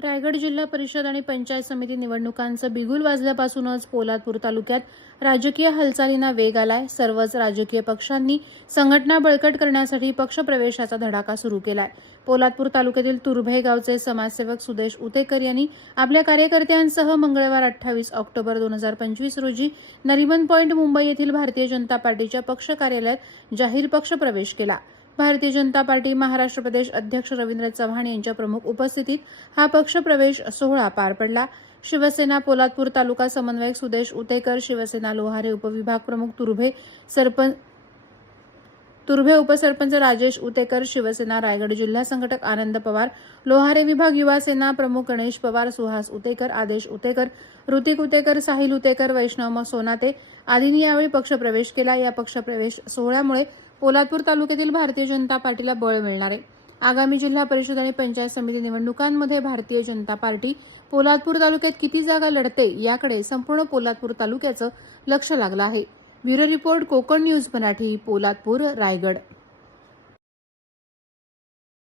रायगड जिल्हा परिषद आणि पंचायत समिती निवडणुकांचं बिगुल वाजल्यापासूनच पोलादपूर तालुक्यात राजकीय हालचालींना वेग आलाय. सर्वच राजकीय पक्षांनी संघटना बळकट करण्यासाठी पक्षप्रवेशाचा धडाका सुरू केलाय. पोलादपूर तालुक्यातील तुर्भे गावचे समाजसेवक सुदेश उतेकर यांनी आपल्या कार्यकर्त्यांसह मंगळवार अठ्ठावीस ऑक्टोबर दोन हजार पंचवीस रोजी नरिमन पॉइंट मुंबई येथील भारतीय जनता पार्टीच्या पक्ष कार्यालयात जाहीर पक्षप्रवेश केला. भारतीय जनता पार्टी महाराष्ट्र प्रदेश अध्यक्ष रवींद्र चव्हाण यांच्या प्रमुख उपस्थितीत हा पक्षप्रवेश सोहळा पार पडला. शिवसेना पोलादपूर तालुका समन्वयक सुदेश उतेकर शिवसेना लोहारे उपविभाग प्रमुख तुर्भे सरपंच तुर्भे उपसरपंच राजेश उतेकर शिवसेना रायगड जिल्हा संघटक आनंद पवार लोहारे विभाग युवा सेना प्रमुख गणेश पवार सुहास उतेकर आदेश उतेकर ऋतिक उतेकर साहिल उतेकर वैष्णव सोनाते आदींनी यावेळी पक्षप्रवेश केला. या पक्षप्रवेश सोहळ्यामुळे पोलादपूर तालुक्यातील भारतीय जनता पार्टीला बळ मिळणार आहे. आगामी जिल्हा परिषद आणि पंचायत समिती निवडणुकांमध्ये भारतीय जनता पार्टी पोलादपूर तालुक्यात किती जागा लढते याकडे संपूर्ण पोलादपूर तालुक्याचं लक्ष लागलं आहे. Bureau report Konkan news Marathi Poladpur Raigad.